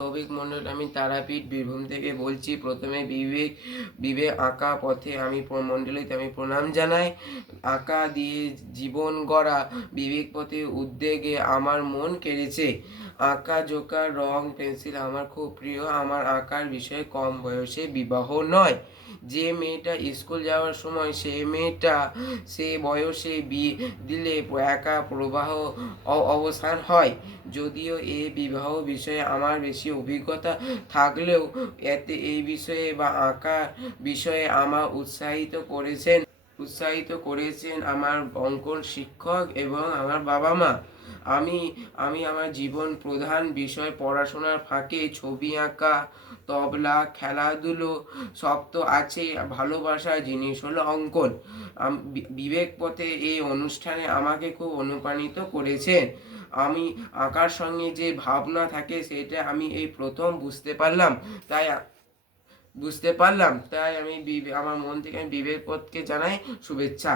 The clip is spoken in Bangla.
সৌভিক মণ্ডল, আমি তারাপীঠ বীরভূম থেকে বলছি। প্রথমে বিবেক বিবেক আঁকা পথে আমি মণ্ডলীতে আমি প্রণাম জানাই। আঁকা দিয়ে জীবন গড়া বিবেক পথে উদ্যোগে আমার মন কেড়েছে। আঁকা জোকা রং পেন্সিল আমার খুব প্রিয়। আমার আঁকার বিষয়ে কম বয়সে বিবাহ নয়। যে মেয়েটা স্কুল যাওয়ার সময় সে বয়সে বিয়ে দিলে একা প্রবাহ অবসান হয়। যদিও এই বিবাহ বিষয়ে আমার বেশি অভিজ্ঞতা থাকলেও এতে এই বিষয়ে বা আঁকা বিষয়ে আমার উৎসাহিত করেছেন আমার অঙ্কন শিক্ষক এবং আমার বাবা মা। আমি আমি আমার জীবন প্রধান বিষয় পড়াশোনার ফাঁকে ছবি আঁকা, তবলা, খেলাধুলো সব তো আছে। ভালোবাসার জিনিস হলো অঙ্কন। বিবেক পথে এই অনুষ্ঠানে আমাকে খুব অনুপ্রাণিত করেছেন। আমি আঁকার সঙ্গে যে ভাবনা থাকে সেটা আমি এই প্রথম বুঝতে পারলাম তাই আমি আমার মন থেকে আমি বিবেক পথকে জানাই শুভেচ্ছা।